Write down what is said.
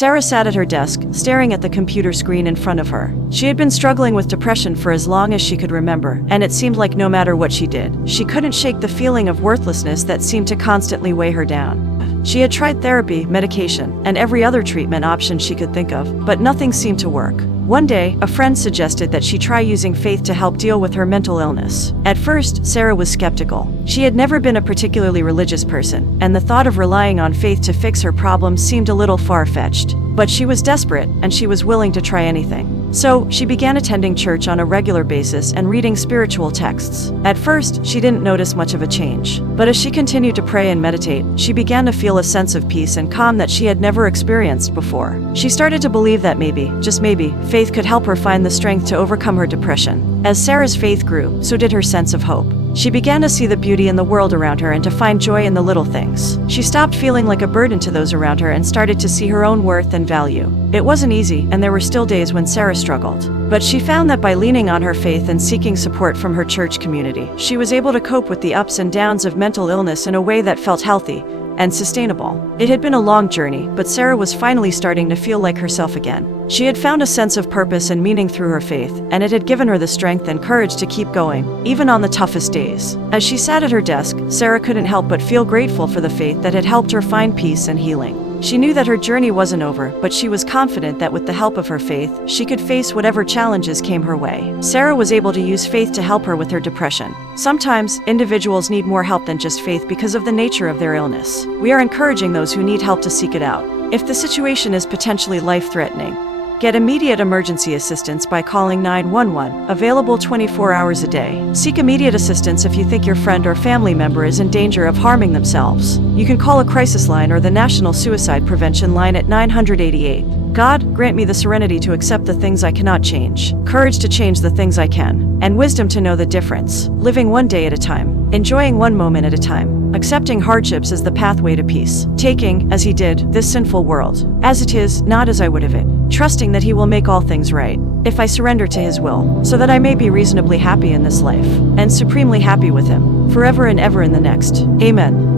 Sarah sat at her desk, staring at the computer screen in front of her. She had been struggling with depression for as long as she could remember, and it seemed like no matter what she did, she couldn't shake the feeling of worthlessness that seemed to constantly weigh her down. She had tried therapy, medication, and every other treatment option she could think of, but nothing seemed to work. One day, a friend suggested that she try using faith to help deal with her mental illness. At first, Sarah was skeptical. She had never been a particularly religious person, and the thought of relying on faith to fix her problems seemed a little far-fetched. But she was desperate, and she was willing to try anything. So, she began attending church on a regular basis and reading spiritual texts. At first, she didn't notice much of a change. But as she continued to pray and meditate, she began to feel a sense of peace and calm that she had never experienced before. She started to believe that maybe, just maybe, faith could help her find the strength to overcome her depression. As Sarah's faith grew, so did her sense of hope. She began to see the beauty in the world around her and to find joy in the little things. She stopped feeling like a burden to those around her and started to see her own worth and value. It wasn't easy, and there were still days when Sarah struggled. But she found that by leaning on her faith and seeking support from her church community, she was able to cope with the ups and downs of mental illness in a way that felt healthy and sustainable. It had been a long journey, but Sarah was finally starting to feel like herself again. She had found a sense of purpose and meaning through her faith, and it had given her the strength and courage to keep going, even on the toughest days. As she sat at her desk, Sarah couldn't help but feel grateful for the faith that had helped her find peace and healing. She knew that her journey wasn't over, but she was confident that with the help of her faith, she could face whatever challenges came her way. Sarah was able to use faith to help her with her depression. Sometimes, individuals need more help than just faith because of the nature of their illness. We are encouraging those who need help to seek it out. If the situation is potentially life-threatening, get immediate emergency assistance by calling 911, available 24 hours a day. Seek immediate assistance if you think your friend or family member is in danger of harming themselves. You can call a crisis line or the National Suicide Prevention Line at 988. God, grant me the serenity to accept the things I cannot change, courage to change the things I can, and wisdom to know the difference. Living one day at a time, enjoying one moment at a time, accepting hardships as the pathway to peace, taking, as he did, this sinful world, as it is, not as I would have it, trusting that he will make all things right, if I surrender to his will, so that I may be reasonably happy in this life, and supremely happy with him, forever and ever in the next. Amen.